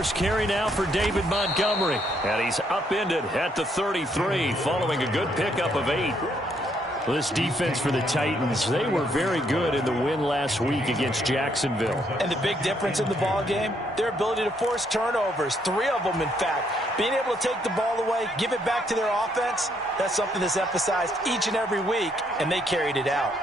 first carry now for David Montgomery. And he's upended at the 33 following a good pickup of 8. Well, this defense for the Titans, they were very good in the win last week against Jacksonville. And the big difference in the ball game, their ability to force turnovers, 3 of them in fact. Being able to take the ball away, give it back to their offense, that's something that's emphasized each and every week, and they carried it out.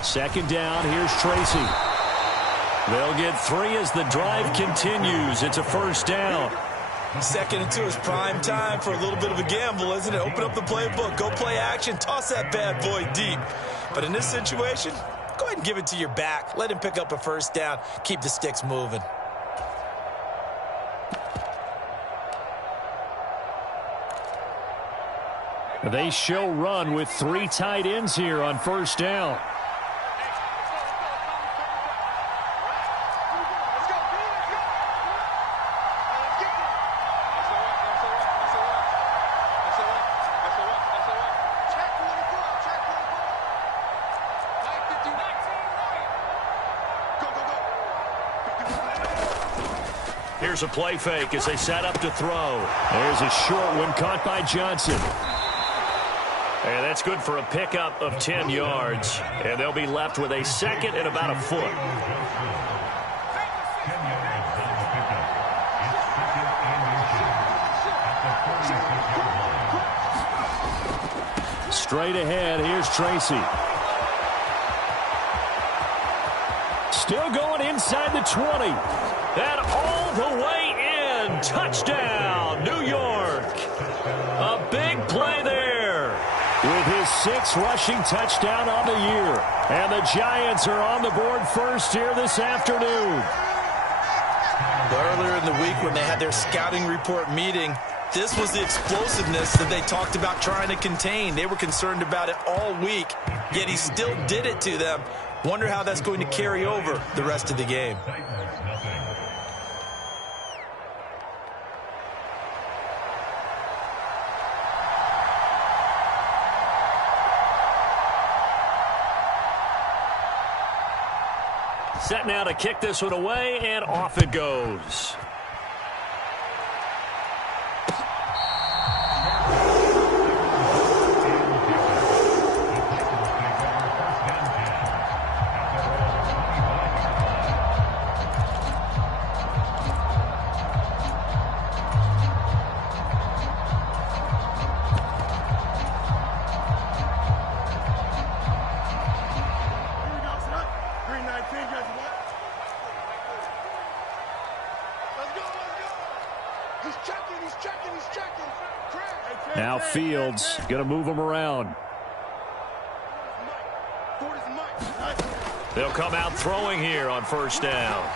Second down, here's Tracy. They'll get 3 as the drive continues. It's a first down. 2nd and 2 is prime time for a little bit of a gamble, isn't it? Open up the playbook, go play action, toss that bad boy deep. But in this situation, go ahead and give it to your back. Let him pick up a first down. Keep the sticks moving. They show run with 3 tight ends here on first down. Here's a play fake as they set up to throw. There's a short one caught by Johnson. And that's good for a pickup of 10 yards. And they'll be left with a 2nd and about a foot. Straight ahead, here's Tracy. Still going inside the 20. And all the way in. Touchdown, New York. A big play there with his 6th rushing touchdown on the year. And the Giants are on the board first here this afternoon. Earlier in the week when they had their scouting report meeting, this was the explosiveness that they talked about trying to contain. They were concerned about it all week, yet he still did it to them. Wonder how that's going to carry over the rest of the game. Set now to kick this one away, and off it goes. Now Fields going to move him around. They'll come out throwing here on first down.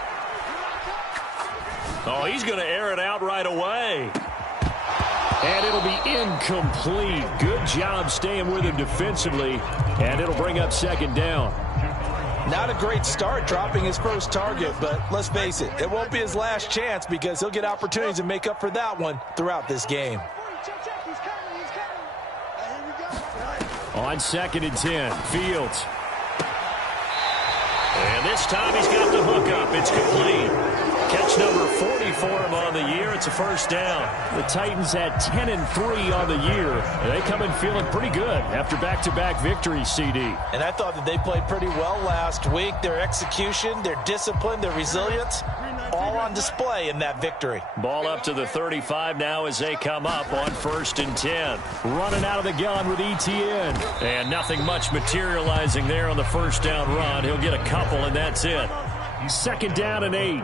Oh, he's going to air it out right away. And it'll be incomplete. Good job staying with him defensively. And it'll bring up 2nd down. Not a great start dropping his first target, but let's face it, it won't be his last chance because he'll get opportunities to make up for that one throughout this game. On 2nd and 10, Fields. And this time he's got the hook up. It's complete. Catch number 40 for him on the year. It's a first down. The Titans had 10 and 3 on the year. And they come in feeling pretty good after back-to-back victories, CD. And I thought that they played pretty well last week. Their execution, their discipline, their resilience, all on display in that victory. Ball up to the 35 now as they come up on 1st and 10. Running out of the gun with ETN. And nothing much materializing there on the first down run. He'll get a couple, and that's it. 2nd down and 8.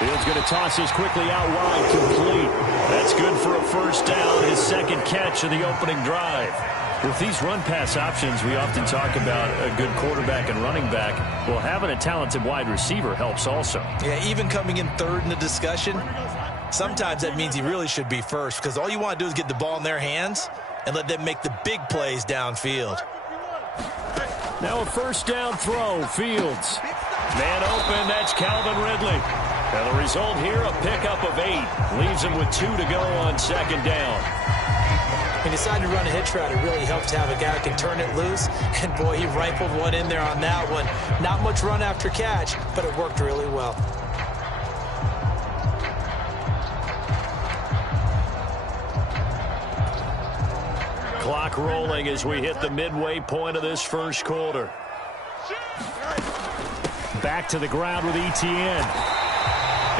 Fields going to toss this quickly out wide, complete. That's good for a first down, his 2nd catch of the opening drive. With these run-pass options, we often talk about a good quarterback and running back. Well, having a talented wide receiver helps also. Yeah, even coming in 3rd in the discussion, sometimes that means he really should be first because all you want to do is get the ball in their hands. and let them make the big plays downfield. Now a first down throw, Fields. Man open, that's Calvin Ridley. And the result here, a pickup of 8. Leaves him with 2 to go on second down. He decided to run a hitch route. It really helped to have a guy who can turn it loose. And, boy, he rifled one in there on that one. Not much run after catch, but it worked really well. Clock rolling as we hit the midway point of this first quarter. Back to the ground with Etienne.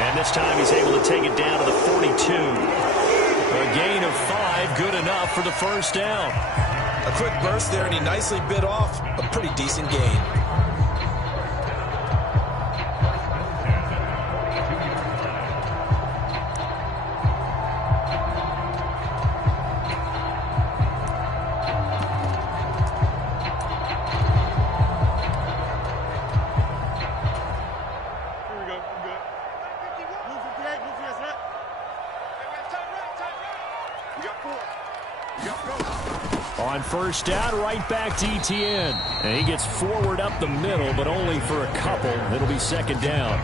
And this time he's able to take it down to the 42. A gain of 5, good enough for the first down. A quick burst there, and he nicely bit off a pretty decent gain. On first down, right back to Etienne. And he gets forward up the middle, but only for a couple. It'll be second down.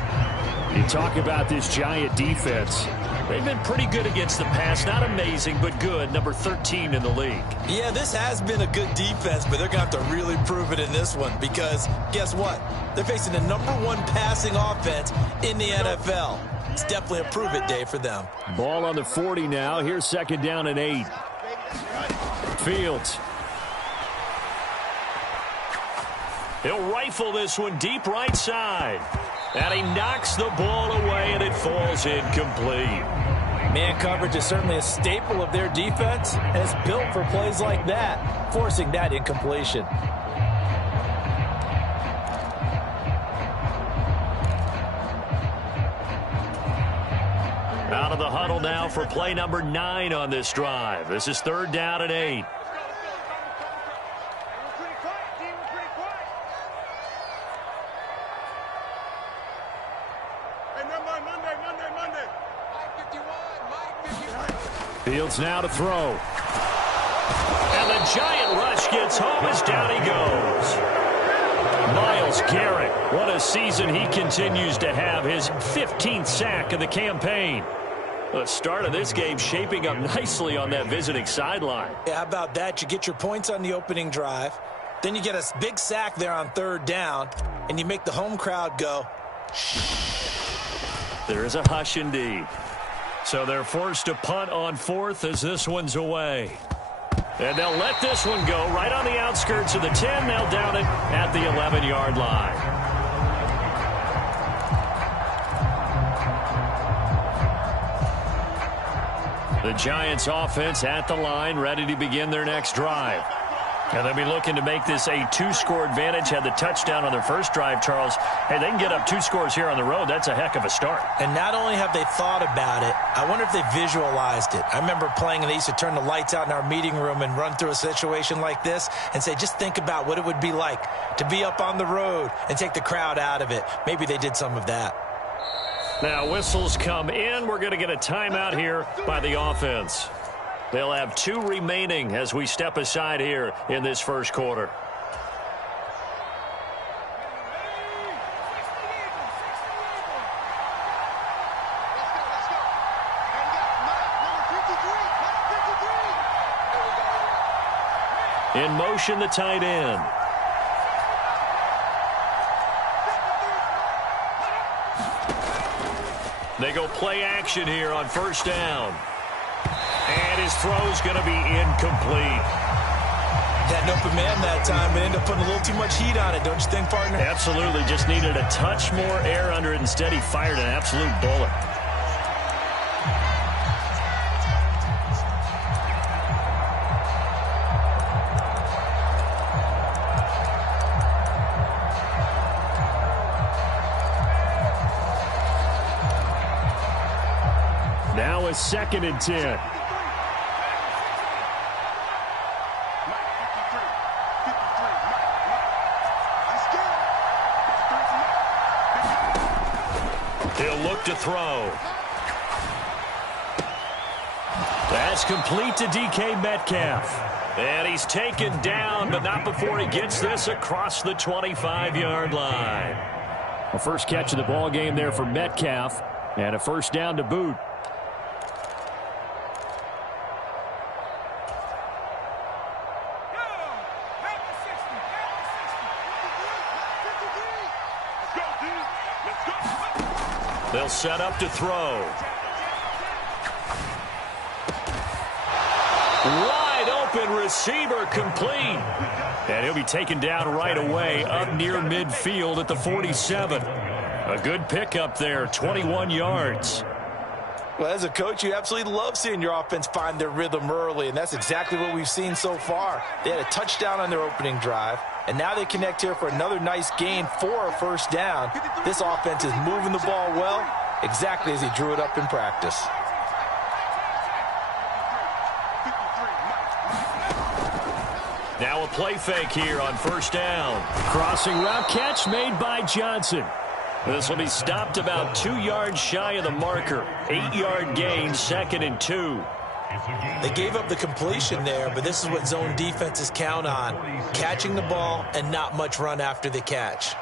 You talk about this Giant defense. They've been pretty good against the pass. Not amazing, but good. Number 13 in the league. Yeah, this has been a good defense, but they're going to have to really prove it in this one because guess what? They're facing the #1 passing offense in the NFL. It's definitely a prove-it day for them. Ball on the 40 now. Here's second down and 8. Fields. He'll rifle this one deep right side. And he knocks the ball away, and it falls incomplete. Man coverage is certainly a staple of their defense, and it's built for plays like that, forcing that incompletion. Out of the huddle now for play number 9 on this drive. This is third down and 8. Fields now to throw. And the giant rush gets home as down he goes. Myles Garrett, what a season he continues to have. His 15th sack of the campaign. The start of this game shaping up nicely on that visiting sideline. Yeah, how about that? You get your points on the opening drive. Then you get a big sack there on third down, and you make the home crowd go. There is a hush indeed. So they're forced to punt on fourth as this one's away. And they'll let this one go right on the outskirts of the 10. They'll down it at the 11-yard line. The Giants offense at the line, ready to begin their next drive. And they'll be looking to make this a 2-score advantage. Had the touchdown on their first drive, Charles. Hey, they can get up 2 scores here on the road. That's a heck of a start. And not only have they thought about it, I wonder if they visualized it. I remember playing, and they used to turn the lights out in our meeting room and run through a situation like this and say, just think about what it would be like to be up on the road and take the crowd out of it. Maybe they did some of that. Now whistles come in. We're going to get a timeout here by the offense. They'll have 2 remaining as we step aside here in this first quarter. In motion, the tight end. They go play action here on first down. And his throw's going to be incomplete. Had an open man that time, but ended up putting a little too much heat on it, don't you think, partner? Absolutely. Just needed a touch more air under it. Instead, he fired an absolute bullet. Now a 2nd and 10. He'll look to throw. That Pass complete to DK Metcalf. And he's taken down, but not before he gets this across the 25-yard line. A first catch of the ball game there for Metcalf, and a first down to boot. They'll set up to throw. Wide open receiver complete. And he'll be taken down right away up near midfield at the 47. A good pickup there, 21 yards. Well, as a coach, you absolutely love seeing your offense find their rhythm early, and that's exactly what we've seen so far. They had a touchdown on their opening drive, and now they connect here for another nice gain for a first down. This offense is moving the ball well, exactly as he drew it up in practice. Now a play fake here on first down. Crossing route catch made by Johnson. This will be stopped about 2 yards shy of the marker. 8-yard gain, 2nd and 2. They gave up the completion there, but this is what zone defenses count on. Catching the ball and not much run after the catch.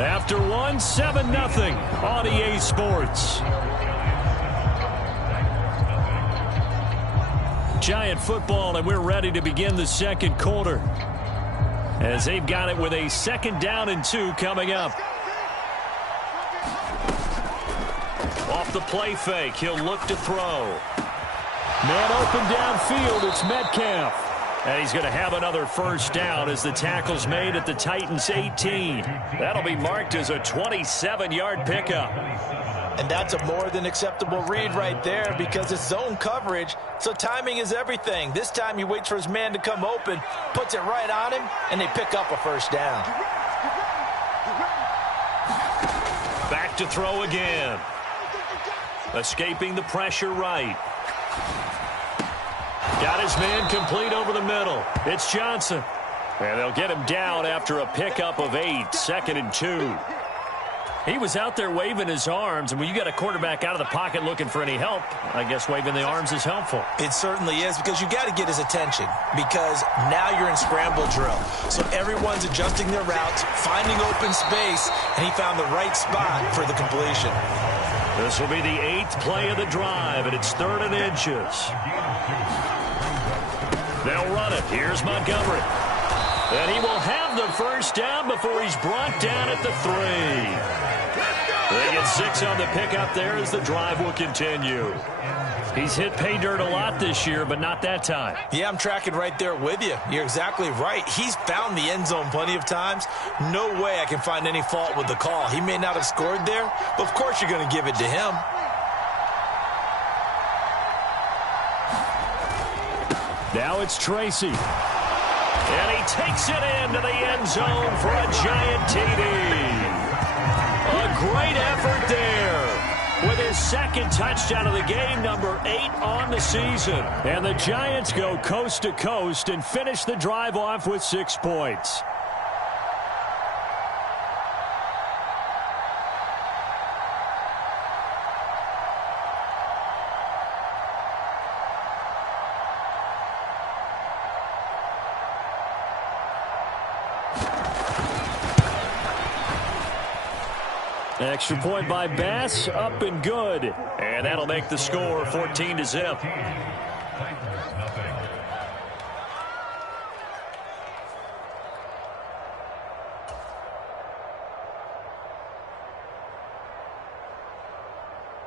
After one, 7-0 on EA Sports. Giant football, and we're ready to begin the second quarter, as they've got it with a 2nd down and 2 coming up. Off the play fake, he'll look to throw. Man open downfield, it's Metcalf. And he's going to have another first down as the tackle's made at the Titans' 18. That'll be marked as a 27-yard pickup. And that's a more than acceptable read right there because it's zone coverage, so timing is everything. This time he waits for his man to come open, puts it right on him, and they pick up a first down. Back to throw again. Escaping the pressure right. Got his man complete over the middle. It's Johnson. And they'll get him down after a pickup of 8, 2nd and 2. He was out there waving his arms, and when you got a quarterback out of the pocket looking for any help, I guess waving the arms is helpful. It certainly is, because you got to get his attention, because now you're in scramble drill. So everyone's adjusting their routes, finding open space, and he found the right spot for the completion. This will be the 8th play of the drive, and it's 3rd and inches. They'll run it. Here's Montgomery. And he will have the first down before he's brought down at the 3. They get 6 on the pickup there as the drive will continue. He's hit pay dirt a lot this year, but not that time. Yeah, I'm tracking right there with you. You're exactly right. He's found the end zone plenty of times. No way I can find any fault with the call. He may not have scored there, but of course you're going to give it to him. Now it's Tracy. And he takes it into the end zone for a giant TD. A great effort there with his 2nd touchdown of the game, number 8 on the season. And the Giants go coast to coast and finish the drive off with 6 points. Extra point by Bass, up and good. And that'll make the score 14-0.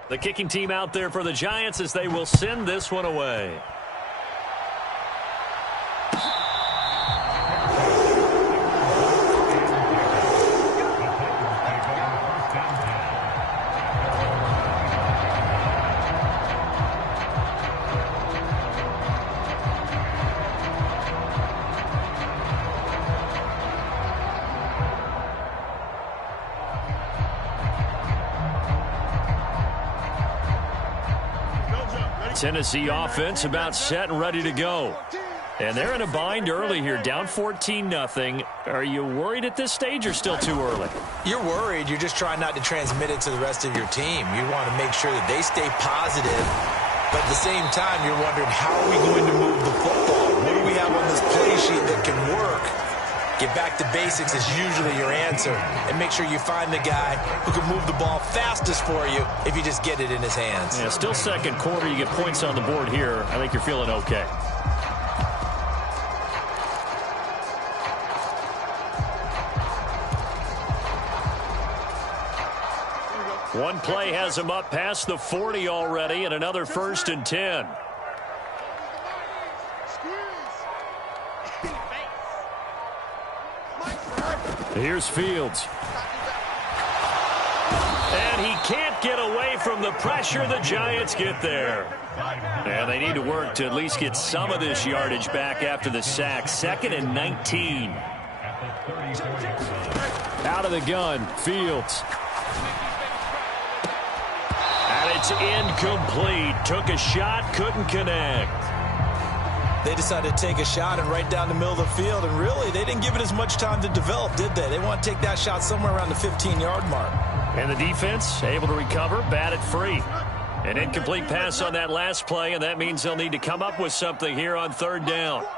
The kicking team out there for the Giants as they will send this one away. Tennessee offense about set and ready to go. And they're in a bind early here, down 14-0. Are you worried at this stage or still too early? You're worried. You're just trying not to transmit it to the rest of your team. You want to make sure that they stay positive. But at the same time, you're wondering, how are we going to move the football? What do we have on this play sheet that can work? Get back to basics is usually your answer. And make sure you find the guy who can move the ball fastest for you if you just get it in his hands. Yeah, still second quarter. You get points on the board here. I think you're feeling okay. One play has him up past the 40 already, and another 1st and 10. Here's Fields. And he can't get away from the pressure. The Giants get there. And they need to work to at least get some of this yardage back after the sack. 2nd and 19. Out of the gun, Fields. And it's incomplete. Took a shot, couldn't connect. They decided to take a shot and right down the middle of the field, and really, they didn't give it as much time to develop, did they? They want to take that shot somewhere around the 15-yard mark. And the defense able to recover, batted free. An incomplete pass on that last play, and that means they'll need to come up with something here on 3rd down. What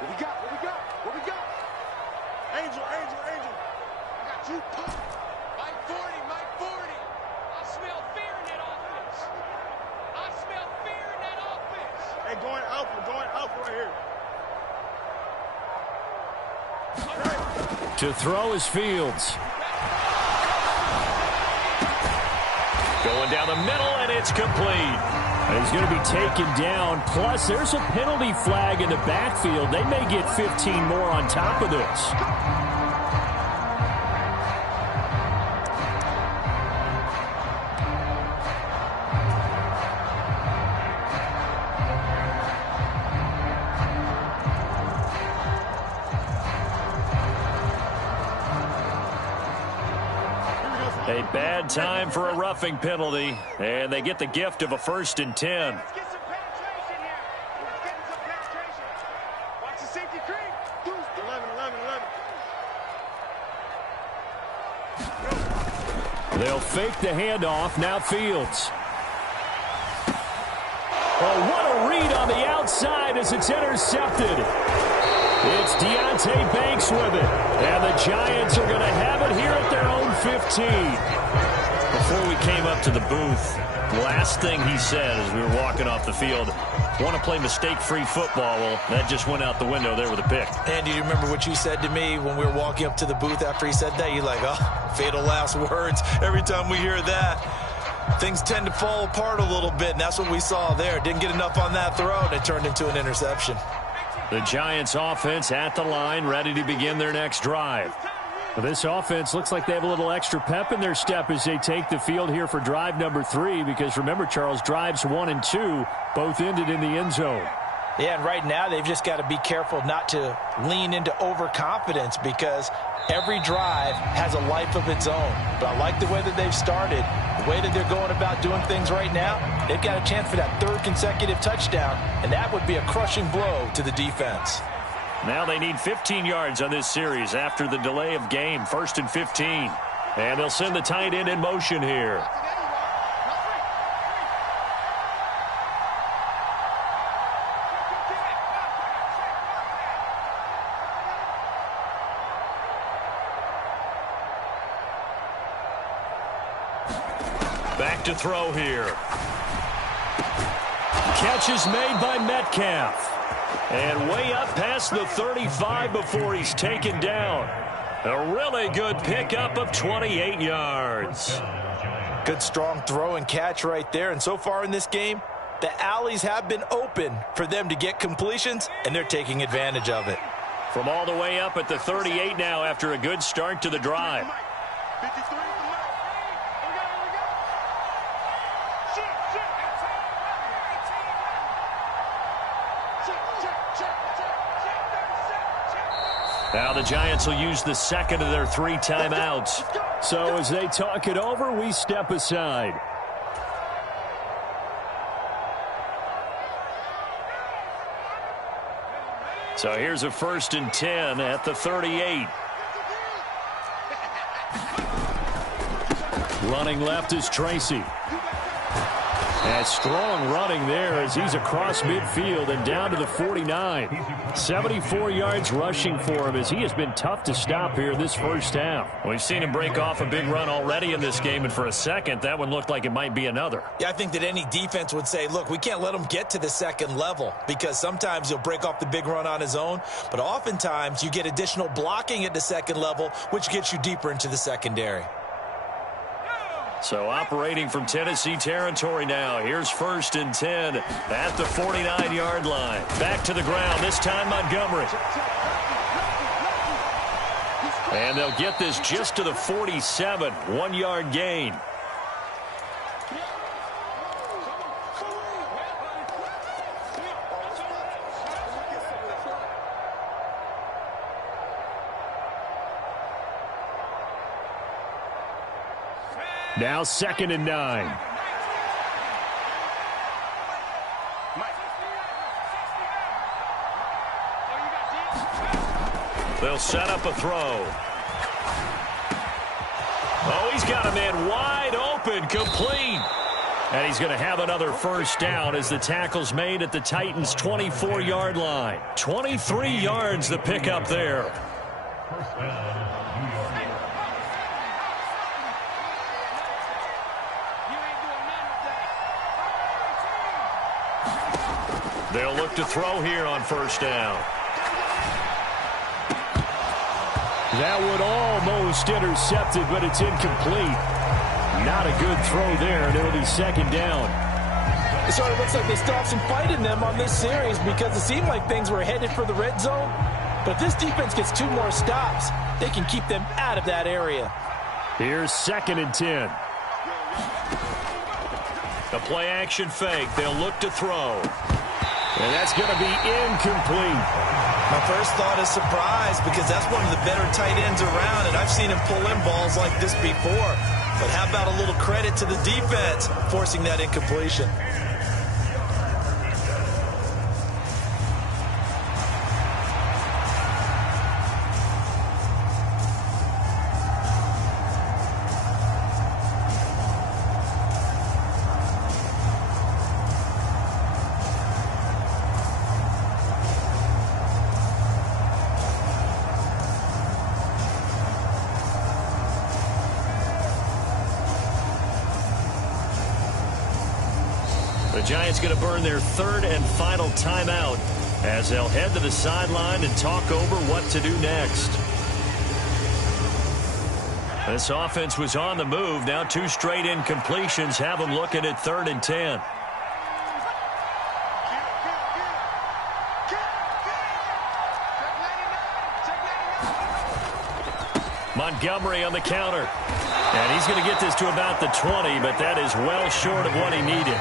we got? What we got? Angel. I got you. Mike 40. I smell fear in that offense. Hey, going alpha right here. To throw is Fields. Going down the middle, and it's complete. And he's going to be taken down. Plus, there's a penalty flag in the backfield. They may get 15 more on top of this. A bad time for a roughing penalty, and they get the gift of a 1st and 10. Let's get some penetration here. Let's get some penetration. Watch the safety creep. 11. They'll fake the handoff. Now Fields. Oh, what a read on the outside as it's intercepted. It's Deonte Banks with it. And the Giants are going to have it here at their own 15. Before we came up to the booth, last thing he said as we were walking off the field, want to play mistake-free football. Well, that just went out the window there with a pick. And do you remember what you said to me when we were walking up to the booth after he said that? You're like, oh, fatal last words. Every time we hear that, things tend to fall apart a little bit, and that's what we saw there. Didn't get enough on that throw, and it turned into an interception. The Giants offense at the line, ready to begin their next drive. Well, this offense looks like they have a little extra pep in their step as they take the field here for drive number 3, because remember, Charles, drives 1 and 2 both ended in the end zone. Yeah, and right now they've just got to be careful not to lean into overconfidence, because every drive has a life of its own. But I like the way that they've started, the way that they're going about doing things right now. They've got a chance for that 3rd consecutive touchdown, and that would be a crushing blow to the defense. Now they need 15 yards on this series after the delay of game. 1st and 15. And they'll send the tight end in motion here. Back to throw here. Catch is made by Metcalf. And way up past the 35 before he's taken down. A really good pickup of 28 yards. Good strong throw and catch right there. And so far in this game, the alleys have been open for them to get completions, and they're taking advantage of it. From all the way up at the 38 now after a good start to the drive. 53. Now the Giants will use the 2nd of their 3 timeouts. So as they talk it over, we step aside. So here's a 1st and 10 at the 38. Running left is Tracy. And strong running there as he's across midfield and down to the 49. 74 yards rushing for him as he has been tough to stop here this first half. We've seen him break off a big run already in this game, and for a second, that one looked like it might be another. Yeah, I think that any defense would say, look, we can't let him get to the second level because sometimes he'll break off the big run on his own, but oftentimes you get additional blocking at the second level, which gets you deeper into the secondary. So operating from Tennessee territory now. Here's 1st and 10 at the 49-yard line. Back to the ground, this time Montgomery. And they'll get this just to the 47, 1-yard gain. Now 2nd and 9. They'll set up a throw. Oh, he's got a man wide open, complete. And he's going to have another first down as the tackle's made at the Titans' 24-yard line. 23 yards the pickup there. They'll look to throw here on first down. That one almost intercepted, but it's incomplete. Not a good throw there, and it'll be 2nd down. It sort of looks like they still have some fight in them on this series because it seemed like things were headed for the red zone. But if this defense gets 2 more stops, they can keep them out of that area. Here's 2nd and 10. The play action fake. They'll look to throw. And that's going to be incomplete. My first thought is surprise because that's one of the better tight ends around, and I've seen him pull in balls like this before. But how about a little credit to the defense forcing that incompletion? The Giants going to burn their 3rd and final timeout as they'll head to the sideline and talk over what to do next. This offense was on the move. Now 2 straight incompletions have them looking at 3rd and 10. Montgomery on the counter. And he's going to get this to about the 20, but that is well short of what he needed.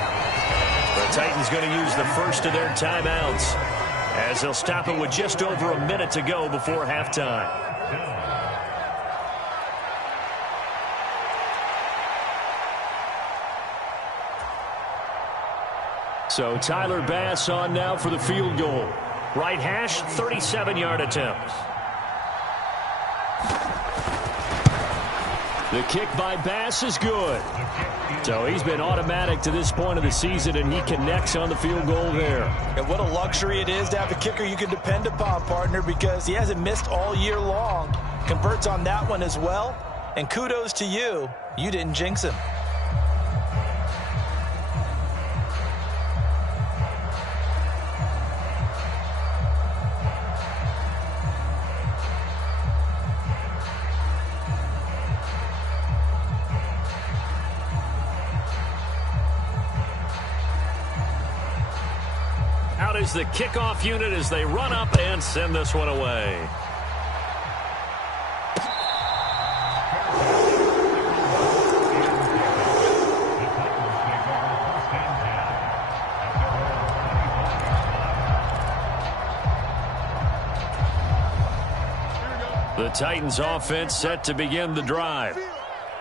The Titans going to use the first of their timeouts as they'll stop it with just over a minute to go before halftime. So Tyler Bass on now for the field goal. Right hash, 37-yard attempt. The kick by Bass is good. So he's been automatic to this point of the season, and he connects on the field goal there. And what a luxury it is to have a kicker you can depend upon, partner, because he hasn't missed all year long. Converts on that one as well. And kudos to you. You didn't jinx him. Is the kickoff unit as they run up and send this one away. The Titans offense set to begin the drive.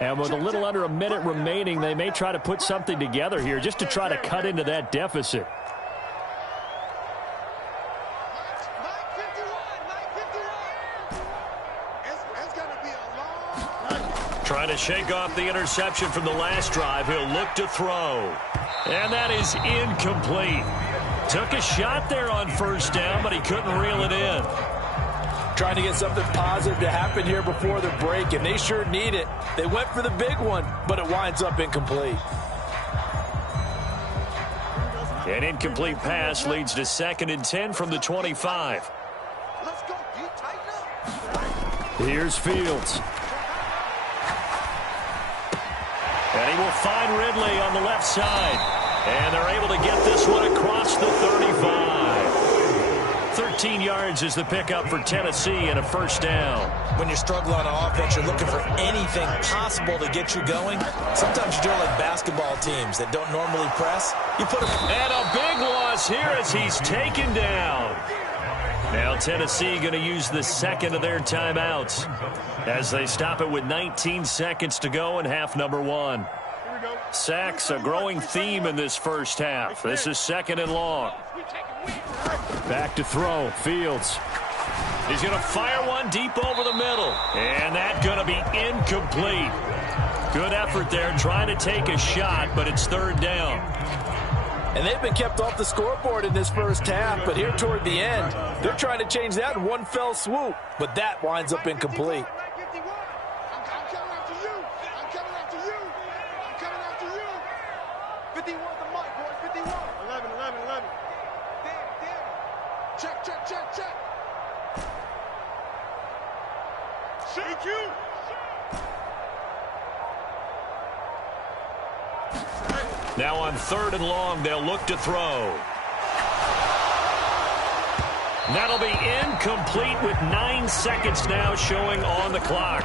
And with a little under a minute remaining, they may try to put something together here just to try to cut into that deficit. Trying to shake off the interception from the last drive. He'll look to throw. And that is incomplete. Took a shot there on first down, but he couldn't reel it in. Trying to get something positive to happen here before the break, and they sure need it. They went for the big one, but it winds up incomplete. An incomplete pass leads to 2nd and 10 from the 25. Let's go. You tighten up. Here's Fields. And he will find Ridley on the left side. And they're able to get this one across the 35. 13 yards is the pickup for Tennessee and a first down. When you're struggling on offense, you're looking for anything possible to get you going. Sometimes you do it like basketball teams that don't normally press. You put them. And a big loss here as he's taken down. Now Tennessee going to use the second of their timeouts as they stop it with 19 seconds to go in half number 1. Sacks, a growing theme in this first half. This is 2nd and long. Back to throw. Fields. He's going to fire one deep over the middle. And that's going to be incomplete. Good effort there trying to take a shot, but it's 3rd down. And they've been kept off the scoreboard in this first half, but here toward the end, they're trying to change that in one fell swoop. But that winds up incomplete. Now on 3rd and long, they'll look to throw. That'll be incomplete with 9 seconds now showing on the clock.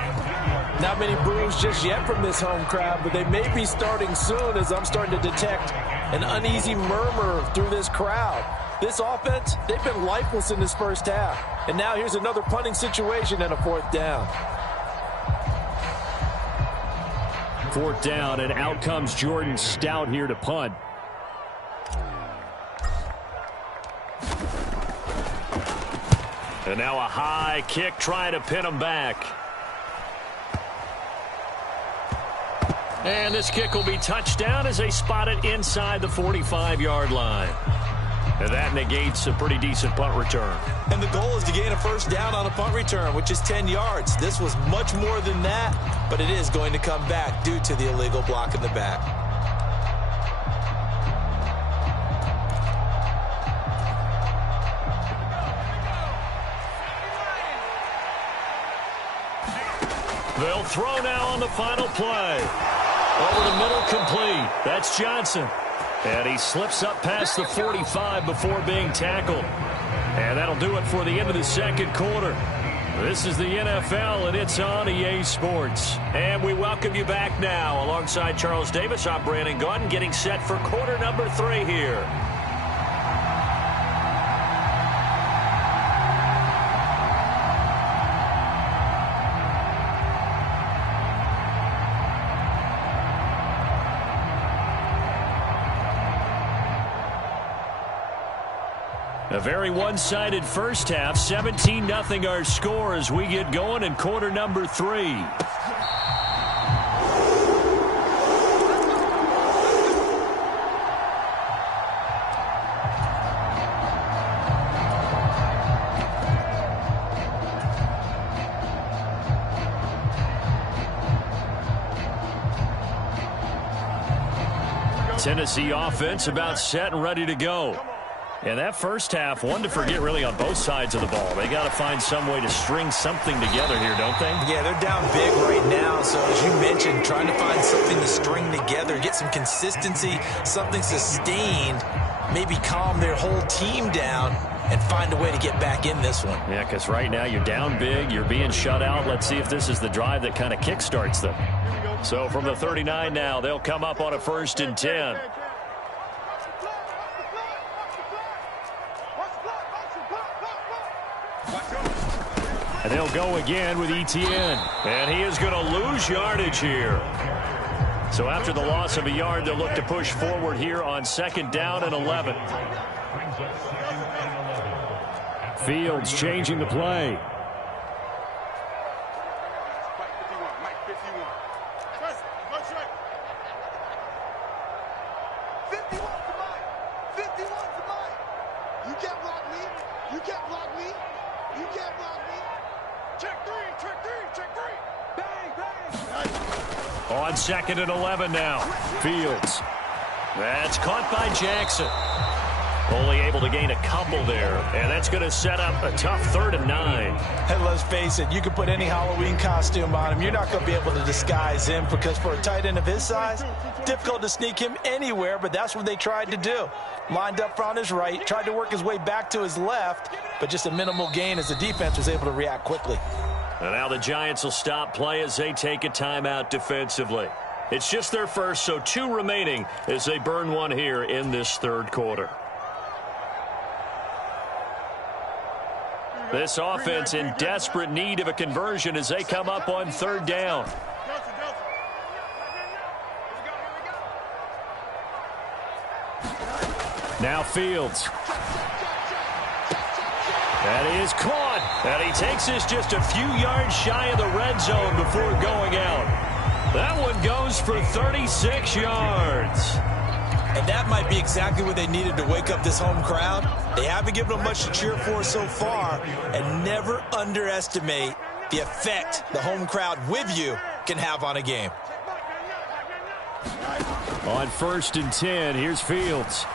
Not many boos just yet from this home crowd, but they may be starting soon as I'm starting to detect an uneasy murmur through this crowd. This offense, they've been lifeless in this first half. And now here's another punting situation and a 4th down. 4th down, and out comes Jordan Stout here to punt. And now a high kick trying to pin him back. And this kick will be touchdown as they spot it inside the 45-yard line. And that negates a pretty decent punt return. And the goal is to gain a first down on a punt return, which is 10 yards. This was much more than that, but it is going to come back due to the illegal block in the back. They'll throw now on the final play. Over the middle, complete. That's Johnson. And he slips up past the 45 before being tackled. And that'll do it for the end of the second quarter. This is the NFL, and it's on EA Sports. And we welcome you back now. Alongside Charles Davis, I'm Brandon Gaudin, getting set for quarter number 3 here. A very one-sided first half, 17-0 our score as we get going in quarter number 3. Tennessee offense about set and ready to go. And that first half, one to forget really on both sides of the ball. They got to find some way to string something together here, don't they? Yeah, they're down big right now. So as you mentioned, trying to find something to string together, get some consistency, something sustained, maybe calm their whole team down and find a way to get back in this one. Yeah, because right now you're down big, you're being shut out. Let's see if this is the drive that kind of kickstarts them. So from the 39 now, they'll come up on a 1st and 10. And they'll go again with Etienne. And he is going to lose yardage here. So after the loss of a yard, they'll look to push forward here on 2nd down and 11. Fields changing the play. You can't block me. You can't block me. Check three, check three, check three. Bang, bang. On 2nd and 11 now. Fields. That's caught by Jackson. Only able to gain a couple there, and that's going to set up a tough 3rd and 9. And let's face it, you can put any Halloween costume on him. You're not going to be able to disguise him because for a tight end of his size, difficult to sneak him anywhere, but that's what they tried to do. Lined up on his right, tried to work his way back to his left, but just a minimal gain as the defense was able to react quickly. And now the Giants will stop play as they take a timeout defensively. It's just their first, so 2 remaining as they burn one here in this 3rd quarter. This offense in desperate need of a conversion as they come up on 3rd down. Now Fields. That is caught. And he takes this just a few yards shy of the red zone before going out. That one goes for 36 yards. And that might be exactly what they needed to wake up this home crowd. They haven't given them much to cheer for so far, and never underestimate the effect the home crowd with you can have on a game. On 1st and 10, here's Fields.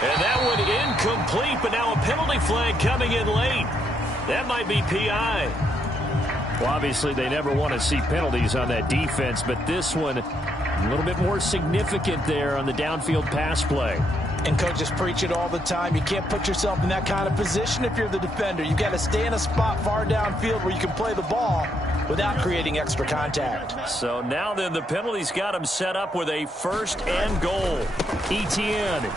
And that one incomplete, but now a penalty flag coming in late. That might be PI. Well, obviously, they never want to see penalties on that defense, but this one a little bit more significant there on the downfield pass play. And coaches preach it all the time. You can't put yourself in that kind of position if you're the defender. You've got to stay in a spot far downfield where you can play the ball without creating extra contact. So now then the penalties got him set up with a 1st and goal. ETN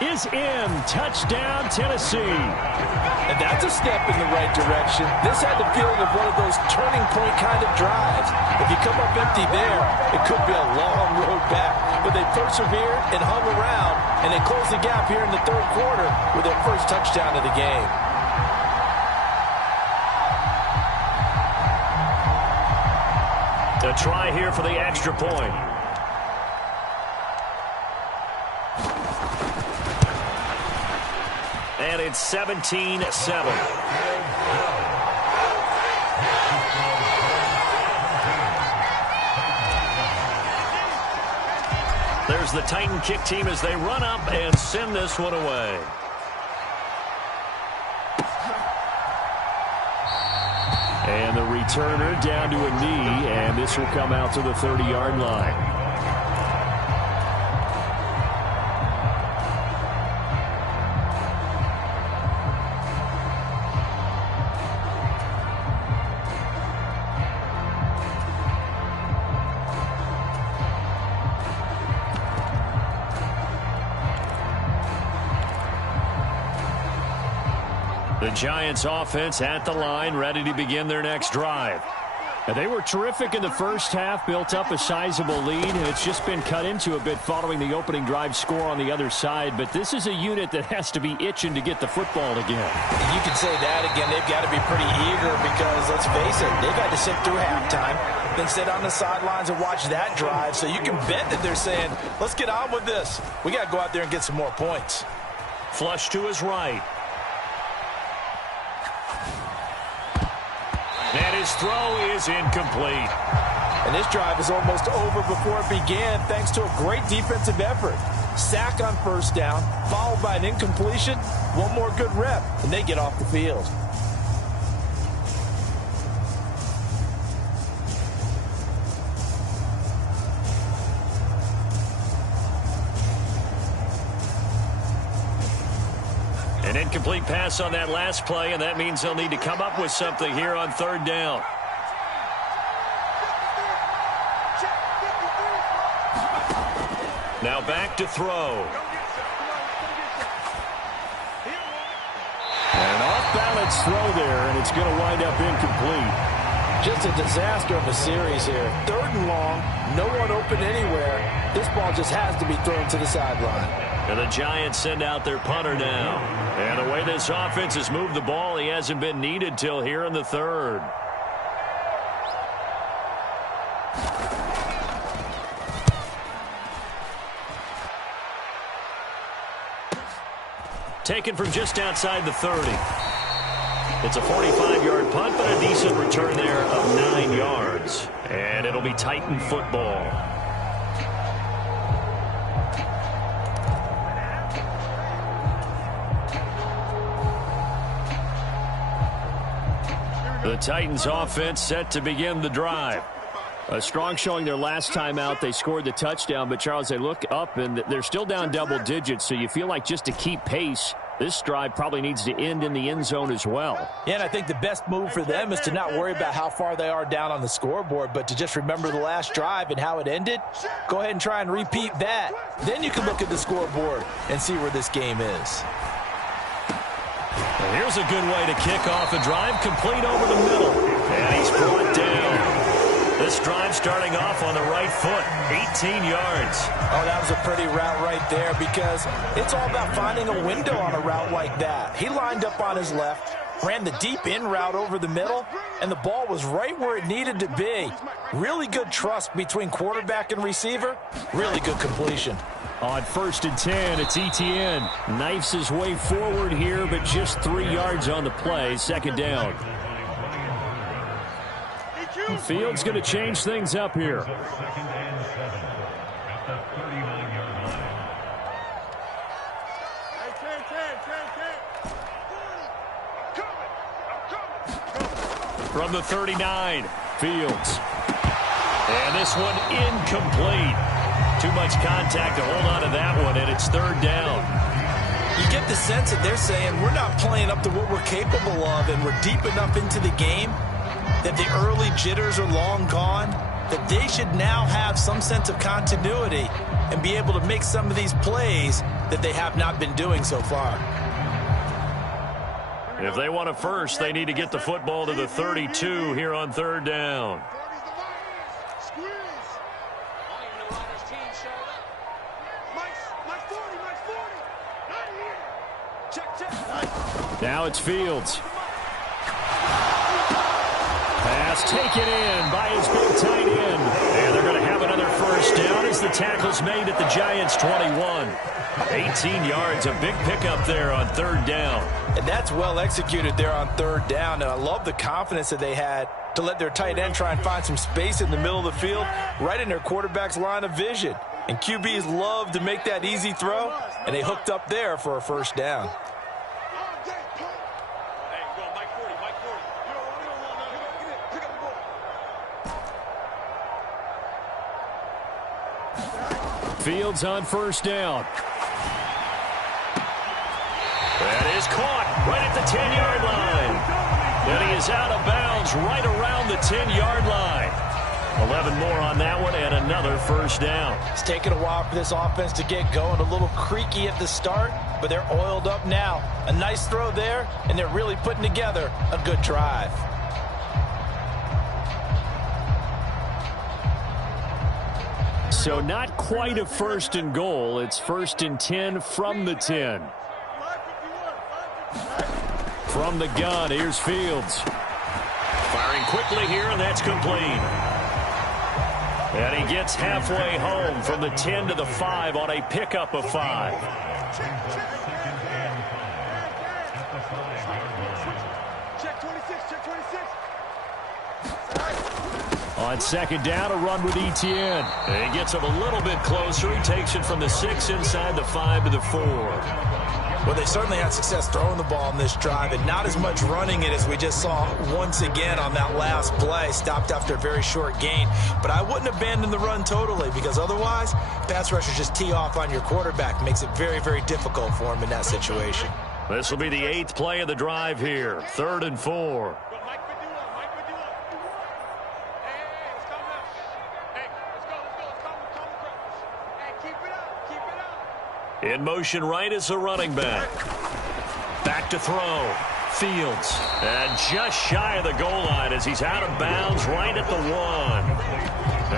is in. Touchdown, Tennessee. And that's a step in the right direction. This had the feeling of one of those turning point kind of drives. If you come up empty there, it could be a long road back. But they persevered and hung around, and they closed the gap here in the 3rd quarter with their first touchdown of the game. A try here for the extra point. And it's 17-7. There's the Titan kick team as they run up and send this one away. And the returner down to a knee, and this will come out to the 30-yard line. The Giants offense at the line, ready to begin their next drive. And they were terrific in the first half, built up a sizable lead, and it's just been cut into a bit following the opening drive score on the other side. But this is a unit that has to be itching to get the football again. You can say that again. They've got to be pretty eager because, let's face it, they've had to sit through halftime, then sit on the sidelines and watch that drive. So you can bet that they're saying, let's get on with this. We got to go out there and get some more points. Flush to his right. And his throw is incomplete. And this drive is almost over before it began thanks to a great defensive effort. Sack on 1st down, followed by an incompletion, one more good rep, and they get off the field. An incomplete pass on that last play, and that means they'll need to come up with something here on 3rd down. Now back to throw. An off-balance throw there, and it's going to wind up incomplete. Just a disaster of a series here. 3rd and long, no one open anywhere. This ball just has to be thrown to the sideline. And the Giants send out their punter now. And the way this offense has moved the ball, he hasn't been needed till here in the 3rd. Taken from just outside the 30. It's a 45-yard punt, but a decent return there of 9 yards. And it'll be Titan football. The Titans offense set to begin the drive. A strong showing their last time out. They scored the touchdown, but Charles, they look up and they're still down double digits, so you feel like just to keep pace, this drive probably needs to end in the end zone as well. Yeah, and I think the best move for them is to not worry about how far they are down on the scoreboard, but to just remember the last drive and how it ended. Go ahead and try and repeat that. Then you can look at the scoreboard and see where this game is. And here's a good way to kick off a drive, complete over the middle. And he's brought down. This drive starting off on the right foot, 18 yards. Oh, that was a pretty route right there because it's all about finding a window on a route like that. He lined up on his left, ran the deep in route over the middle, and the ball was right where it needed to be. Really good trust between quarterback and receiver. Really good completion. On 1st and 10, it's Etienne. Knifes his way forward here, but just 3 yards on the play. Second down. Fields going to change things up here. From the 39, Fields. And this one incomplete. Too much contact to hold on to that one, and it's 3rd down. You get the sense that they're saying we're not playing up to what we're capable of, and we're deep enough into the game that the early jitters are long gone, that they should now have some sense of continuity and be able to make some of these plays that they have not been doing so far. If they want a first, they need to get the football to the 32 here on 3rd down. Now it's Fields. Pass taken in by his big tight end. And they're going to have another first down as the tackle's made at the Giants' 21. 18 yards, a big pickup there on 3rd down. And that's well executed there on 3rd down. And I love the confidence that they had to let their tight end try and find some space in the middle of the field, right in their quarterback's line of vision. And QBs love to make that easy throw, and they hooked up there for a first down. Fields on 1st down. That is caught right at the 10-yard line. And he is out of bounds right around the 10-yard line. 11 more on that one and another first down. It's taken a while for this offense to get going. A little creaky at the start, but they're oiled up now. A nice throw there, and they're really putting together a good drive. So not quite a 1st and goal. It's 1st and 10 from the 10. From the gun, here's Fields. Firing quickly here, and that's complete. And he gets halfway home from the 10 to the 5 on a pickup of 5. Check 26, check 26. On 2nd down, a run with Etienne. And he gets him a little bit closer. He takes it from the 6 inside the 5 to the 4. Well, they certainly had success throwing the ball in this drive, and not as much running it as we just saw once again on that last play. Stopped after a very short gain. But I wouldn't abandon the run totally, because otherwise, pass rushers just tee off on your quarterback. Makes it very, very difficult for him in that situation. This will be the 8th play of the drive here. 3rd and 4. In motion right is a running back. Back to throw. Fields. And just shy of the goal line as he's out of bounds right at the 1.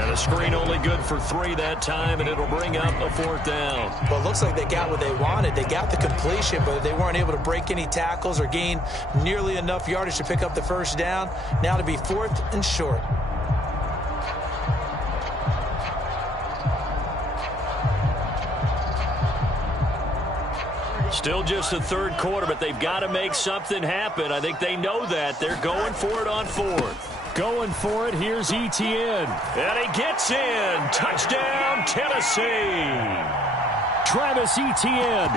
And a screen only good for 3 that time, and it'll bring up a 4th down. Well, it looks like they got what they wanted. They got the completion, but they weren't able to break any tackles or gain nearly enough yardage to pick up the first down. Now to be 4th and short. Still just the third quarter, but they've got to make something happen. I think they know that. They're going for it on fourth. Going for it. Here's Etienne. And he gets in. Touchdown, Tennessee. Travis Etienne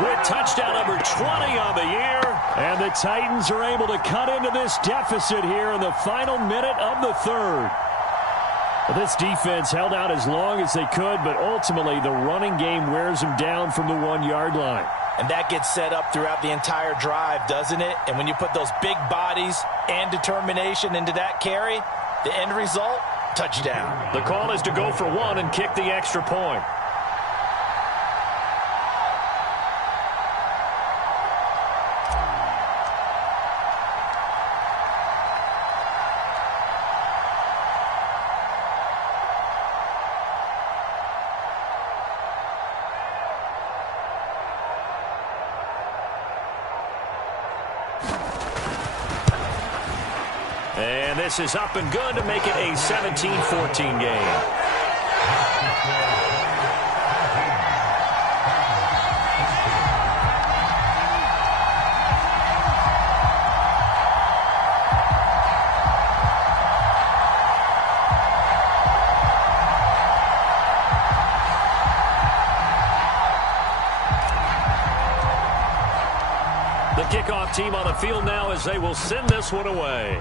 with touchdown number 20 on the year. And the Titans are able to cut into this deficit here in the final minute of the third. Well, this defense held out as long as they could, but ultimately the running game wears them down from the 1-yard line. And that gets set up throughout the entire drive, doesn't it? And when you put those big bodies and determination into that carry, the end result, touchdown. The call is to go for one and kick the extra point. And this is up and good to make it a 17-14 game. The kickoff team on the field now as they will send this one away.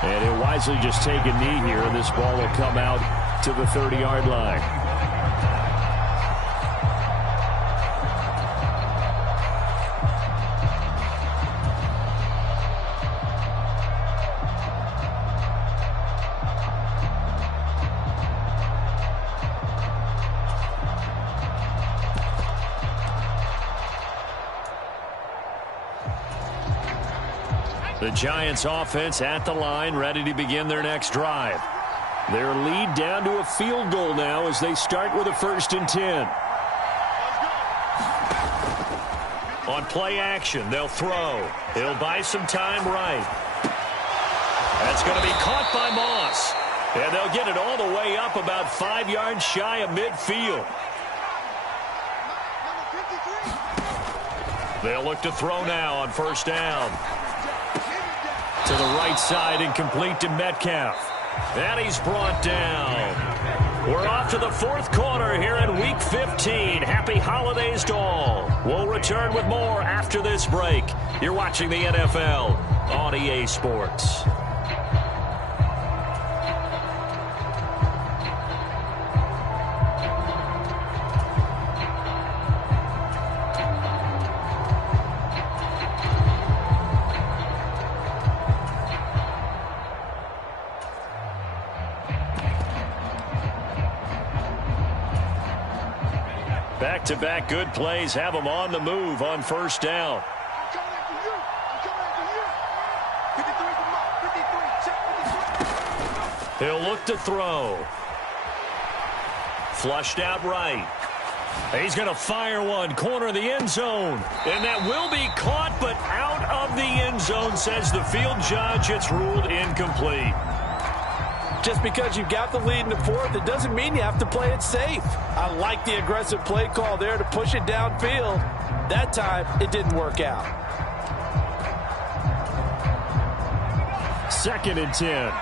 And he'll wisely just take a knee here, and this ball will come out to the 30-yard line. The Giants offense at the line, ready to begin their next drive. Their lead down to a field goal now as they start with a 1st and 10. On play action, they'll throw. He'll buy some time right. That's going to be caught by Moss. And they'll get it all the way up about 5 yards shy of midfield. They'll look to throw now on 1st down. To the right side and complete to Metcalf. And he's brought down. We're off to the 4th quarter here in Week 15. Happy holidays to all. We'll return with more after this break. You're watching the NFL on EA Sports. Back-to-back good plays have them on the move on 1st down. I'm coming after you. I'm coming after you. 53 is 53. Check 53. He'll look to throw. Flushed out right. He's going to fire one, corner of the end zone. And that will be caught, but out of the end zone, says the field judge. It's ruled incomplete. Just because you've got the lead in the 4th, it doesn't mean you have to play it safe. I like the aggressive play call there to push it downfield. That time, it didn't work out. 2nd and 10.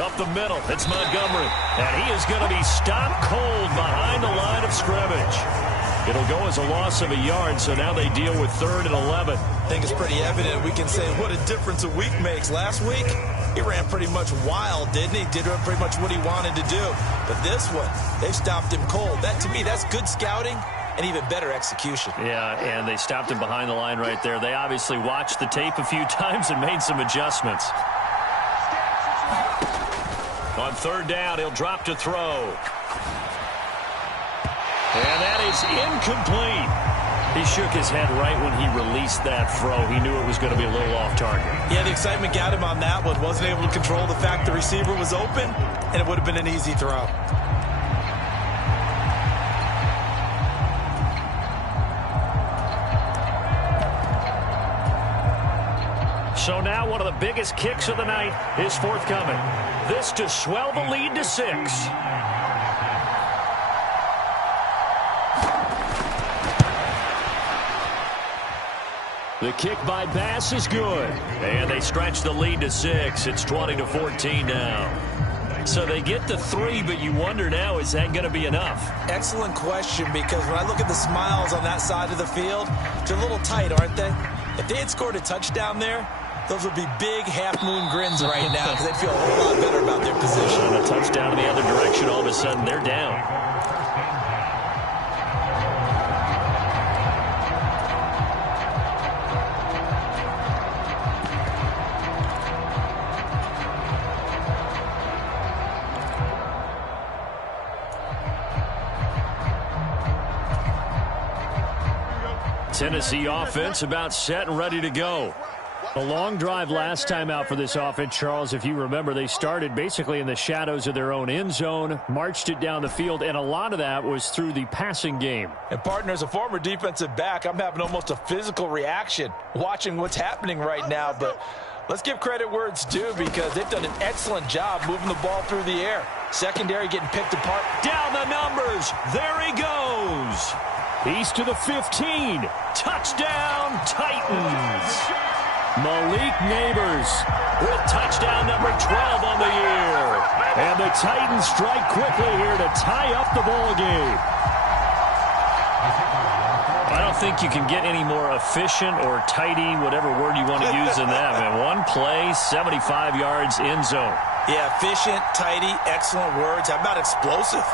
Up the middle, it's Montgomery. And he is going to be stopped cold behind the line of scrimmage. It'll go as a loss of a yard, so now they deal with 3rd and 11. I think it's pretty evident. We can say what a difference a week makes. Last week, he ran pretty much wild, didn't he? Did pretty much what he wanted to do. But this one, they stopped him cold. That, to me, that's good scouting and even better execution. Yeah, and they stopped him behind the line right there. They obviously watched the tape a few times and made some adjustments. On 3rd down, he'll drop to throw. And that is incomplete. He shook his head right when he released that throw. He knew it was going to be a little off target. Yeah, the excitement got him on that one. Wasn't able to control the fact the receiver was open, and it would have been an easy throw. So now one of the biggest kicks of the night is forthcoming. This to swell the lead to 6. The kick by Bass is good. And they stretch the lead to 6. It's 20-14 now. So they get to 3, but you wonder now, is that going to be enough? Excellent question, because when I look at the smiles on that side of the field, they're a little tight, aren't they? If they had scored a touchdown there, those would be big half-moon grins right now because they'd feel a whole lot better about their position. And a touchdown in the other direction, all of a sudden they're down. Tennessee offense about set and ready to go. A long drive last time out for this offense, Charles. If you remember, they started basically in the shadows of their own end zone, marched it down the field, and a lot of that was through the passing game. And, partner, as a former defensive back, I'm having almost a physical reaction watching what's happening right now. But let's give credit where it's due, because they've done an excellent job moving the ball through the air. Secondary getting picked apart. Down the numbers. There he goes. He's to the 15. Touchdown, Titans. Malik Neighbors with touchdown number 12 on the year. And the Titans strike quickly here to tie up the ball game. I don't think you can get any more efficient or tidy, whatever word you want to use in that. And one play, 75 yards in zone. Yeah, efficient, tidy, excellent words. How about explosive?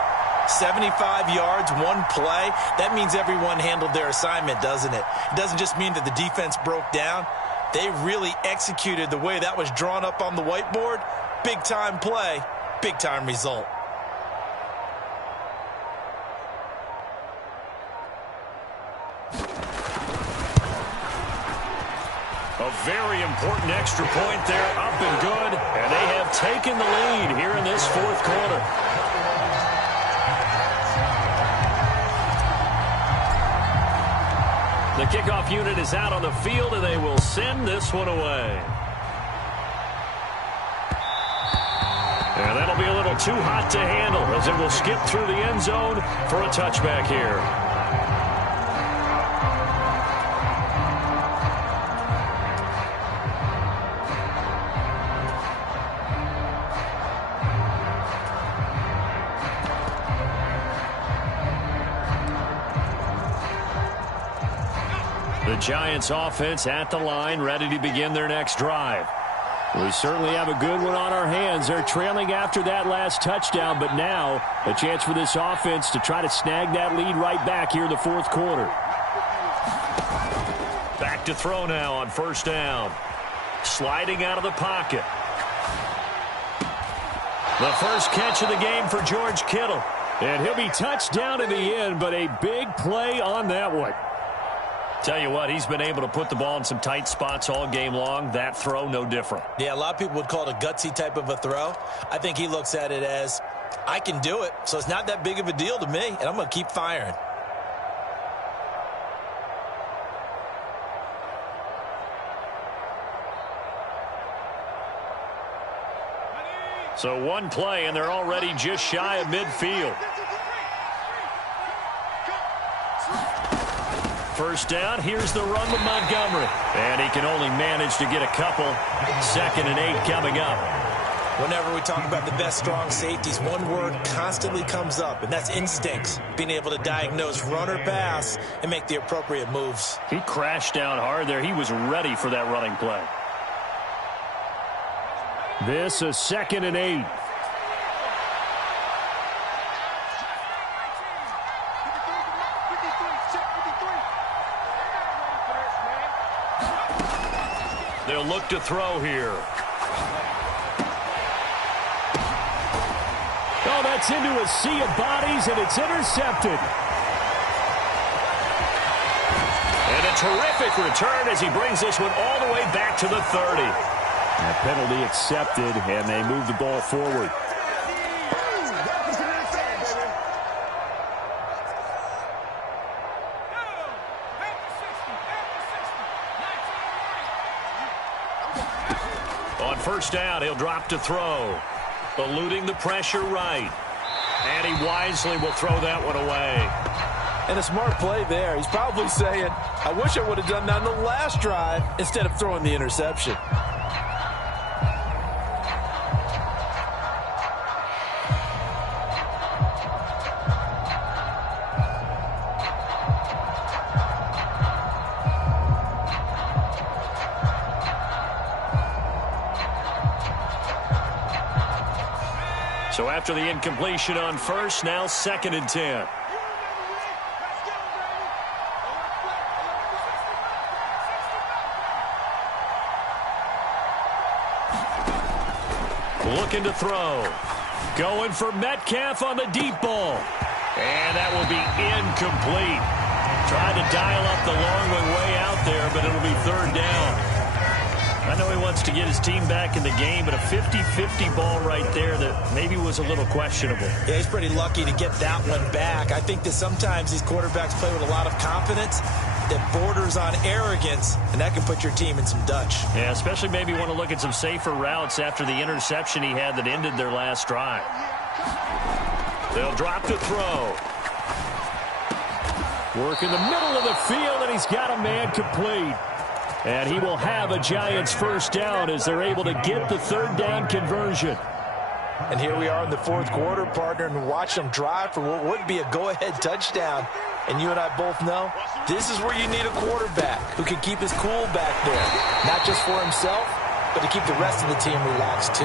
75 yards, one play. That means everyone handled their assignment, doesn't it? It doesn't just mean that the defense broke down. They really executed the way that was drawn up on the whiteboard. Big-time play, big-time result. A very important extra point there, up and good. And they have taken the lead here in this fourth quarter. The kickoff unit is out on the field, and they will send this one away. And that'll be a little too hot to handle, as it will skip through the end zone for a touchback here. The Giants offense at the line, ready to begin their next drive. We certainly have a good one on our hands. They're trailing after that last touchdown, but now a chance for this offense to try to snag that lead right back here in the fourth quarter. Back to throw now on first down. Sliding out of the pocket. The first catch of the game for George Kittle. And he'll be touched down in the end, but a big play on that one. Tell you what, he's been able to put the ball in some tight spots all game long. That throw, no different. Yeah, a lot of people would call it a gutsy type of a throw. I think he looks at it as, I can do it, so it's not that big of a deal to me, and I'm going to keep firing. So one play, and they're already just shy of midfield. First down, here's the run with Montgomery. And he can only manage to get a couple. 2nd and 8 coming up. Whenever we talk about the best strong safeties, one word constantly comes up, and that's instincts. Being able to diagnose run or pass and make the appropriate moves. He crashed down hard there. He was ready for that running play. This is 2nd and 8. They'll look to throw here. Oh, that's into a sea of bodies, and it's intercepted. And a terrific return as he brings this one all the way back to the 30. A penalty accepted, and they move the ball forward. first down. He'll drop to throw. Eluding the pressure right. And he wisely will throw that one away. And a smart play there. He's probably saying, I wish I would have done that on the last drive instead of throwing the interception. So after the incompletion on first, now 2nd and 10. Looking to throw. Going for Metcalf on the deep ball. And that will be incomplete. Trying to dial up the long way out there, but it'll be 3rd down. I know he wants to get his team back in the game, but a 50-50 ball right there that maybe was a little questionable. Yeah, he's pretty lucky to get that one back. I think that sometimes these quarterbacks play with a lot of confidence that borders on arrogance, and that can put your team in some Dutch. Yeah, especially maybe want to look at some safer routes after the interception he had that ended their last drive. They'll drop to throw. Work in the middle of the field, and he's got a man complete. And he will have a Giants first down as they're able to get the 3rd down conversion. And here we are in the 4th quarter, partner, and watch them drive for what would be a go-ahead touchdown. And you and I both know this is where you need a quarterback who can keep his cool back there. Not just for himself, but to keep the rest of the team relaxed too.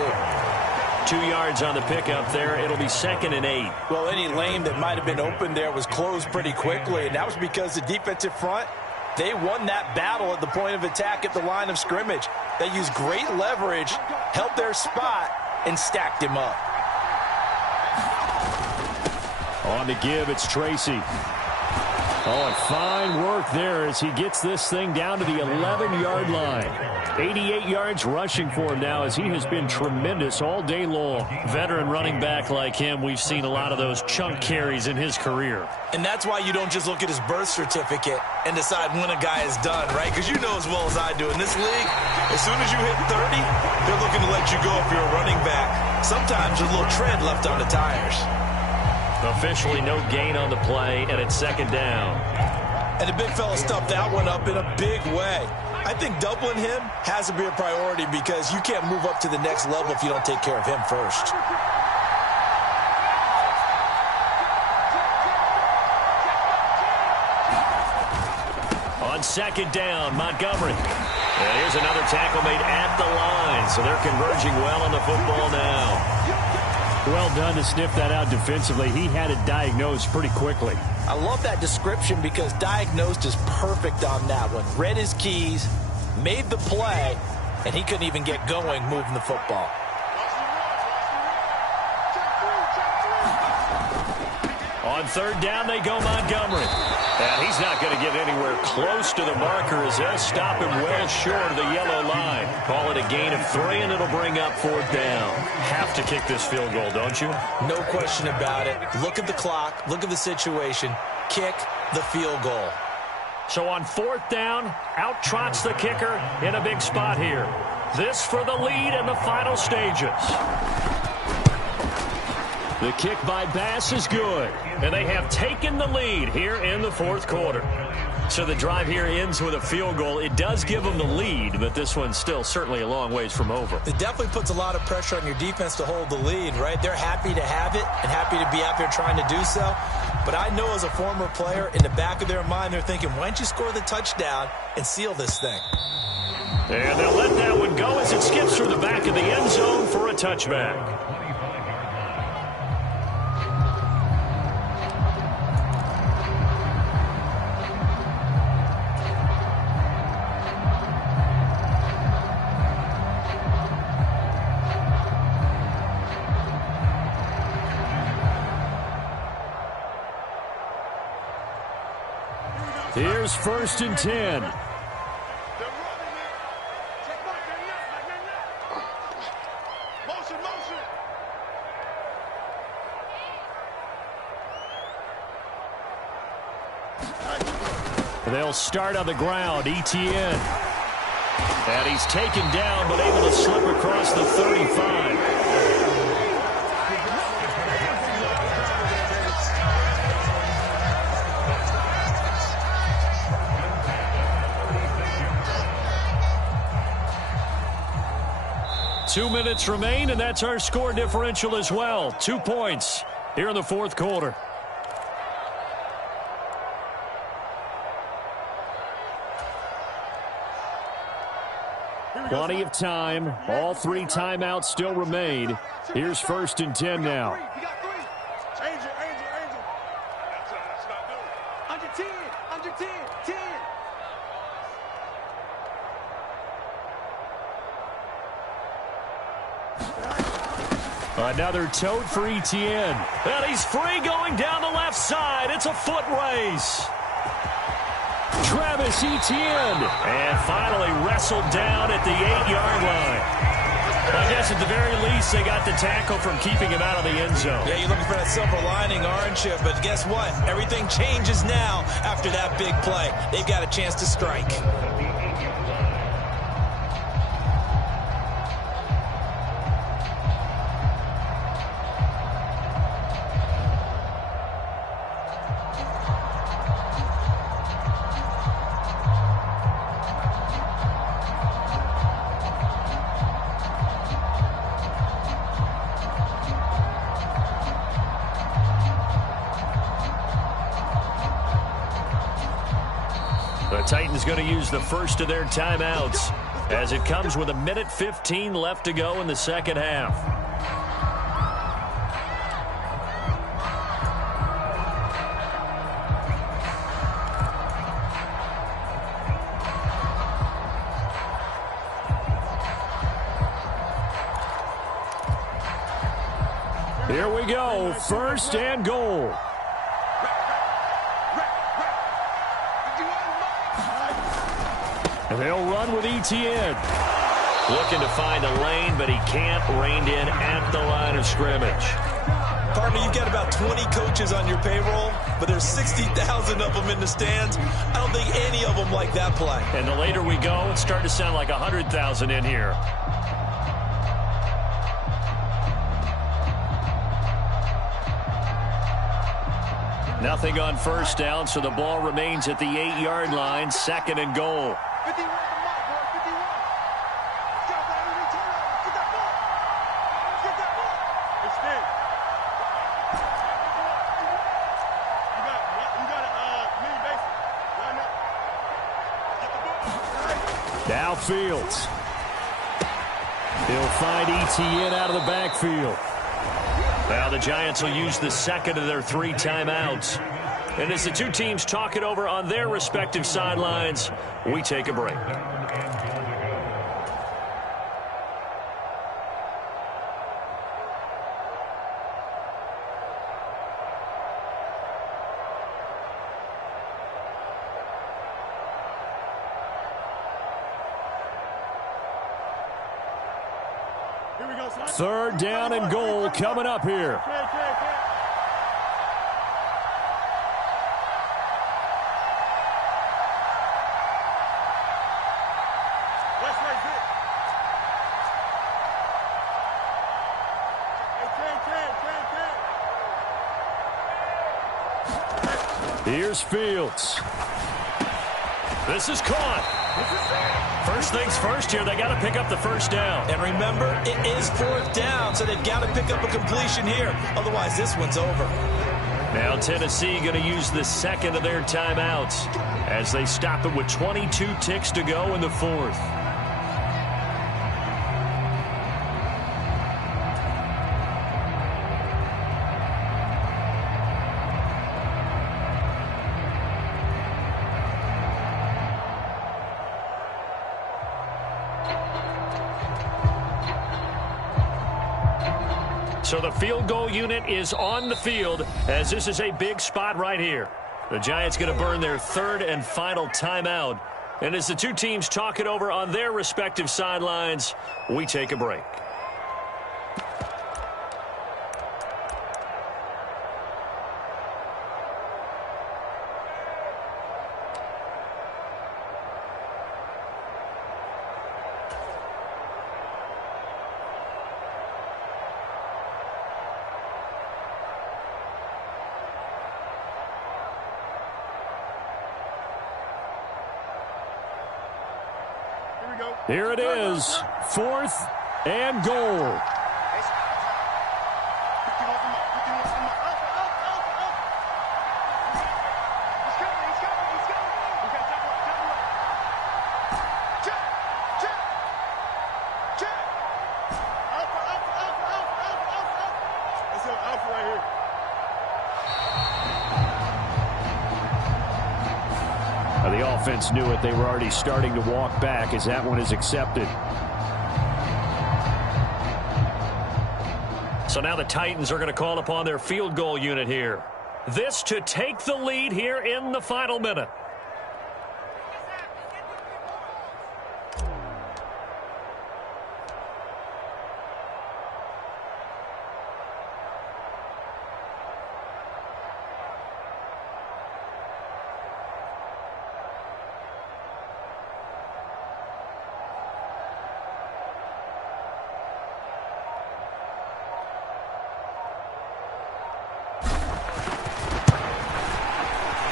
2 yards on the pickup there. It'll be 2nd and 8. Well, any lane that might have been open there was closed pretty quickly, and that was because the defensive front, they won that battle at the point of attack at the line of scrimmage. They used great leverage, held their spot, and stacked him up. On the give, it's Tracy. Oh, and fine work there as he gets this thing down to the 11-yard line. 88 yards rushing for him now as he has been tremendous all day long. Veteran running back like him, we've seen a lot of those chunk carries in his career. And that's why you don't just look at his birth certificate and decide when a guy is done, right? Because you know as well as I do, in this league, as soon as you hit 30, they're looking to let you go if you're a running back. Sometimes there's a little tread left on the tires. Officially no gain on the play, and it's 2nd down. And the big fella stuffed that one up in a big way. I think doubling him has to be a priority because you can't move up to the next level if you don't take care of him first. On 2nd down, Montgomery. And here's another tackle made at the line, so they're converging well on the football now. Well done to sniff that out defensively. He had it diagnosed pretty quickly. I love that description because diagnosed is perfect on that one. Read his keys, made the play, and he couldn't even get going moving the football. On 3rd down, they go Montgomery. And he's not going to get anywhere close to the marker as they'll stop him well short of the yellow line. Call it a gain of 3, and it'll bring up 4th down. Have to kick this field goal, don't you? No question about it. Look at the clock. Look at the situation. Kick the field goal. So on 4th down, out trots the kicker in a big spot here. This for the lead in the final stages. The kick by Bass is good, and they have taken the lead here in the 4th quarter. So the drive here ends with a field goal. It does give them the lead, but this one's still certainly a long ways from over. It definitely puts a lot of pressure on your defense to hold the lead, right? They're happy to have it and happy to be out there trying to do so. But I know as a former player, in the back of their mind, they're thinking, why don't you score the touchdown and seal this thing? And they'll let that one go as it skips through the back of the end zone for a touchback. Here's 1st and 10. They'll start on the ground. ETN. And he's taken down, but able to slip across the 35. Two minutes remain, and that's our score differential as well. 2 points here in the fourth quarter. Plenty of time. All 3 timeouts still remain. Here's 1st and 10 now. Angel. That's not good. Under 10. Another tote for Etienne. And he's free going down the left side. It's a foot race. Travis Etienne. And finally wrestled down at the 8-yard line. I guess at the very least they got the tackle from keeping him out of the end zone. Yeah, you're looking for that silver lining, aren't you? But guess what? Everything changes now after that big play. They've got a chance to strike. The Titans going to use the first of their timeouts as it comes with 1:15 left to go in the second half. Here we go, 1st and goal. And they'll run with Etienne. Looking to find a lane, but he can't. Reined in at the line of scrimmage. Partner, you've got about 20 coaches on your payroll, but there's 60,000 of them in the stands. I don't think any of them like that play. And the later we go, it's starting to sound like 100,000 in here. Nothing on 1st down, so the ball remains at the 8-yard line. 2nd and goal. 51 the mark, boy. 51. Let's go, baby. We turn up. Let's get that ball. Let's get that ball. It's there. You got it. Mini base. Line up. Get the ball. Now Fields. He'll find Etienne out of the backfield. Now the Giants will use the second of their 3 timeouts. And as the two teams talk it over on their respective sidelines, we take a break. Here we go, son. 3rd down and goal coming up here. Here's Fields. This is caught. First things first here, they got to pick up the 1st down. And remember, it is 4th down, so they've got to pick up a completion here. Otherwise, this one's over. Now Tennessee going to use the second of their timeouts as they stop it with 22 ticks to go in the 4th. So the field goal unit is on the field as this is a big spot right here. The Giants going to burn their 3rd and final timeout. And as the two teams talk it over on their respective sidelines, we take a break. Here it is, 4th and goal. The offense knew it. They were already starting to walk back as that one is accepted. So now the Titans are going to call upon their field goal unit here. This to take the lead here in the final minute.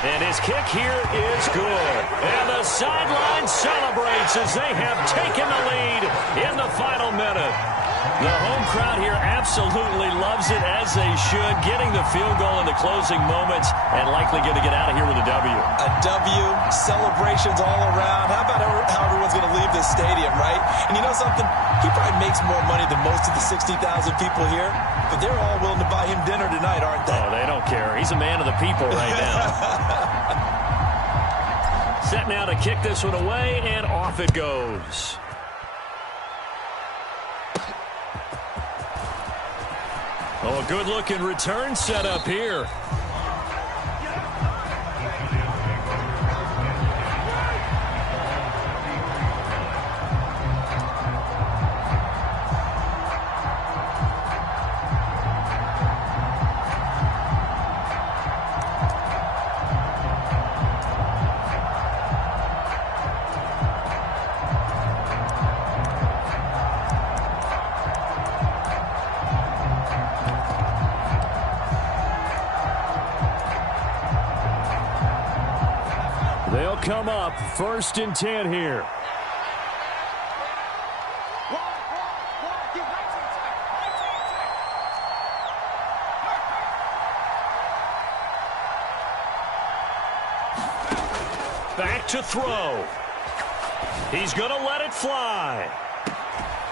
And his kick here is good. And the sideline celebrates as they have taken the lead in the final minute. The home crowd here absolutely loves it, as they should, getting the field goal in the closing moments and likely going to get out of here with a W. A W, celebrations all around. How about how everyone's going to leave this stadium, right? And you know something? He probably makes more money than most of the 60,000 people here, but they're all willing to buy him dinner tonight, aren't they? Oh, they don't care. He's a man of the people right now. Set now to kick this one away, and off it goes. Oh, a good-looking return set up here. They'll come up 1st and 10 here. Back to throw. He's going to let it fly.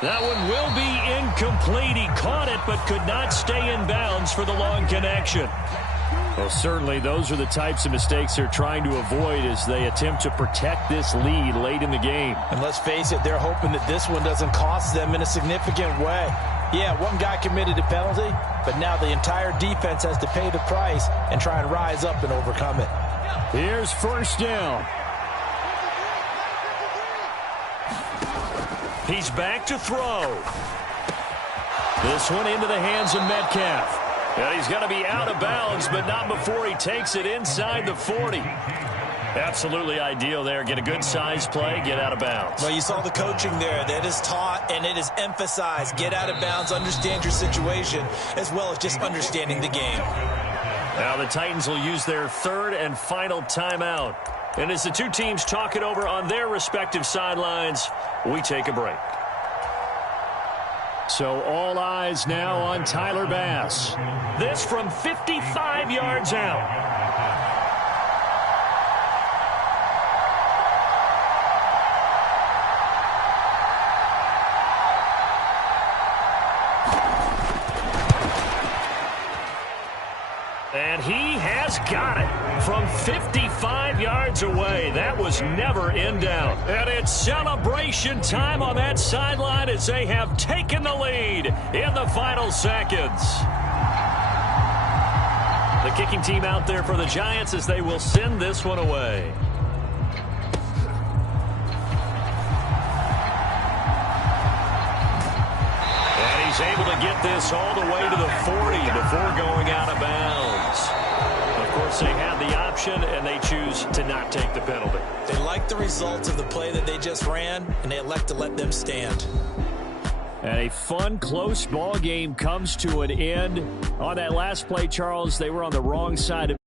That one will be incomplete. He caught it but could not stay in bounds for the long connection. Well, certainly those are the types of mistakes they're trying to avoid as they attempt to protect this lead late in the game. And let's face it, they're hoping that this one doesn't cost them in a significant way. Yeah, one guy committed a penalty, but now the entire defense has to pay the price and try and rise up and overcome it. Here's 1st down. He's back to throw. This one into the hands of Metcalf. And he's going to be out of bounds, but not before he takes it inside the 40. Absolutely ideal there. Get a good size play, get out of bounds. Well, you saw the coaching there. That is taught and it is emphasized. Get out of bounds, understand your situation, as well as just understanding the game. Now the Titans will use their 3rd and final timeout. And as the two teams talk it over on their respective sidelines, we take a break. So all eyes now on Tyler Bass. This from 55 yards out. And he has got it from 55 yards away. That was never in doubt. And it's celebration time on that sideline as they have taken the lead in the final seconds. The kicking team out there for the Giants as they will send this one away. And he's able to get this all the way to the 40 before going out of bounds. Of course, they had the option, and they choose to not take the penalty. They like the results of the play that they just ran, and they elect to let them stand. And a fun, close ball game comes to an end. On that last play, Charles, they were on the wrong side of